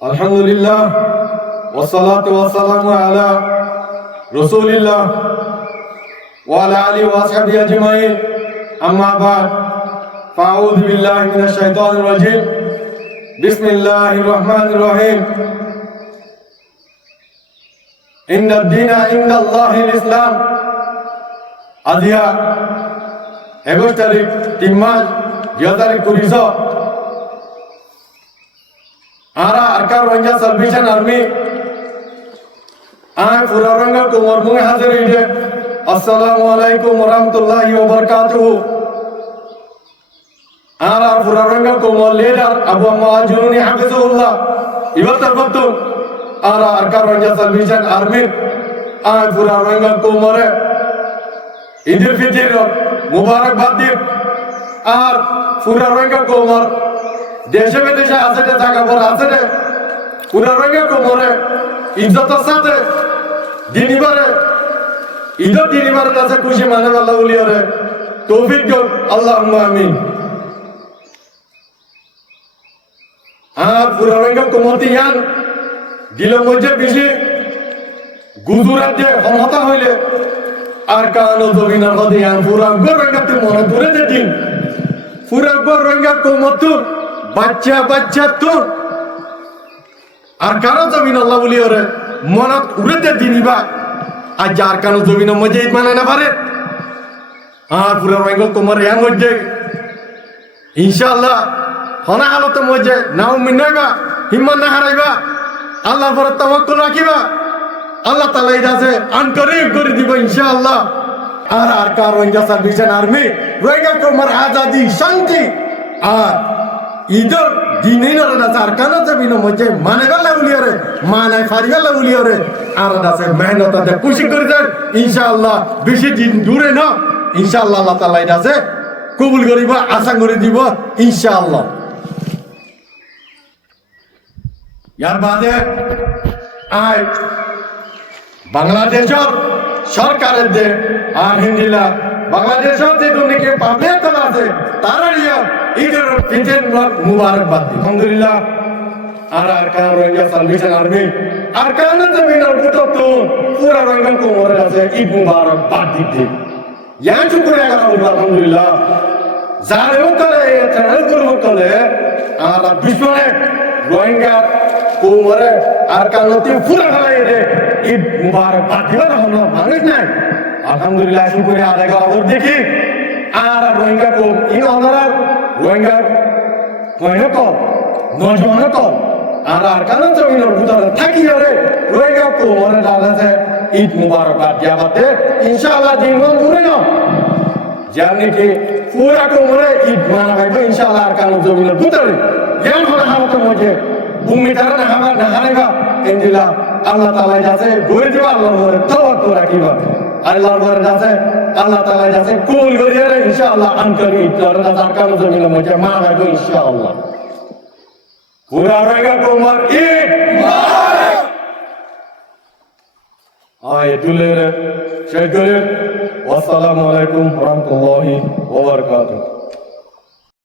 আলহামদুলিল্লাহ ওয়াসসালাতু ওয়াসসালামু আলা রাসূলিল্লাহ ওয়া আলা আলিহি ওয়া সাহবিহি আজমাইন আম্মা বাদ ফাউযু বিল্লাহি মিনাশ শাইতানির রাজীম বিসমিল্লাহির রহমানির রহিম ইন্নাদ দীনা ইনদাল্লাহিল ইসলাম আজিয়া 21 তারিখ 3 মাস 2020 आरा आरकार रंजा सल्वेशन आर्मी आय पूरा रंगा कुमार मुंगे हाजिर इधे अस्सलामु अलैकुम वरहमतुल्लाहि वबरकातुहू आरा पूरा रंगा कुमार लीडर अबू अम्मा जुनूनी हाफिजुल्लाह इवतर बत्तु आरा आरकार रंजा सल्वेशन आर्मी आय पूरा रंगा कुमार ईदुल फितर मुबारकबाद दिन आर पूरा रंगा कुमार देशे विदेशे আছে রে টাকা পয়সা আছে রে পুরা রঙে কোমরে ইজ্জতের সাথে দিনিবারে দিনিবারে কাছে খুশি মানে আল্লাহ উলিয়ারে তৌফিক দিন আল্লাহুম্মা আমিন আর পুরা রঙে কোমরতি ইয়ান দিলের মধ্যে বেশি গুজরাতে ক্ষমতা হইলে আর কানো জমিনার মধ্যে ইয়ান পুরা রঙাতে মনে ধরে দিন পুরা রঙা কোমরতু বাচ্চা তো আর কারো জমিন আল্লাহ বলি ওরে মনত উড়েতে দিনিবা আর যার কারো জমিন মজে মানে না পারে আর পুরো রঙ তোমার ইয়াং মধ্যে ইনশাআল্লাহ হনা হালত মজে নাও মিনাইবা হিম্মত না হারাইবা আল্লাহর উপর তাওয়াক্কুল রাখিবা আল্লাহ তাআলা ইদাসে আনকরিব করে দিব ইনশাআল্লাহ আর কার রঙা সার্ভিসেন আর্মি রঙা তোমার আজাদি শান্তি আর ইদর দিনের রাজা আরকানা জমিন মধ্যে মানে গলা উলিয়ারে মানে ফারিগালা উলিয়ারে আর দাসে মেহনততে খুশি করে দেন ইনশাআল্লাহ বেশি দিন দূরে না ইনশাআল্লাহ আল্লাহ তাআলা দাসে কবুল করিব আশা করে দিব ইনশাআল্লাহ ইয়ার বাদে আই বাংলাদেশের সরকারের যে আলহামদুলিল্লাহ বাংলাদেশের যে দুনিকে পাবলিক আছে তারা ঈদের ফিতর মুবারকবাদ আলহামদুলিল্লাহ আর আরকান রঙা সালভেশন আর্মি আরকান জমিনের ভিতর তো পুরা রঙান কোমরে আছে ঈদ মুবারকবাদ দিতে ইয়া শুকরিয়া করা আলহামদুলিল্লাহ যারেও করে চ্যানেল গুলো করে আর বিশ্বনে রঙা কোমরে আরকানতে পুরা হলাই রে ঈদ মুবারকবাদ দিবার হলো মানুষ নাই আলহামদুলিল্লাহ শুকরিয়া আদায় করা দেখি আর রঙা কো ইন অনার রোহিঙ্গা কয়নো কম নজওয়ানো কম আর কারণ জমিনের ভিতরে থাকি রে রোহিঙ্গা কোমরে দাদাছে ঈদ মুবারকবাদ দিয়াবাতে ইনশাআল্লাহ দিনগণ ঘুরে না জানি কি পুরা কোমরে ঈদ মানাইব ইনশাআল্লাহ আর কারণ জমিনের ভিতরে জ্ঞান হলে হামতে মধ্যে ভূমি তারা না হামা না হারাইবা ইনশাআল্লাহ আল্লাহ তাআলা যাচ্ছে ঘুরে দিবা আল্লাহর উপরে তাওয়াক্কুল রাখিবা আল্লাহর উপরে যাচ্ছে আল্লাহ তাআলা যাচ্ছে কবুল করিয়া ইনশাআল্লাহ আনকরি তারা সরকার জমিনের মধ্যে মানাইব ইনশাআল্লাহ পুরা রঙা কোমর ঈদ মুবারক আয়াতুলের শেষ করে আসসালামু আলাইকুম ওয়া রাহমাতুল্লাহি ওয়া বারাকাতুহু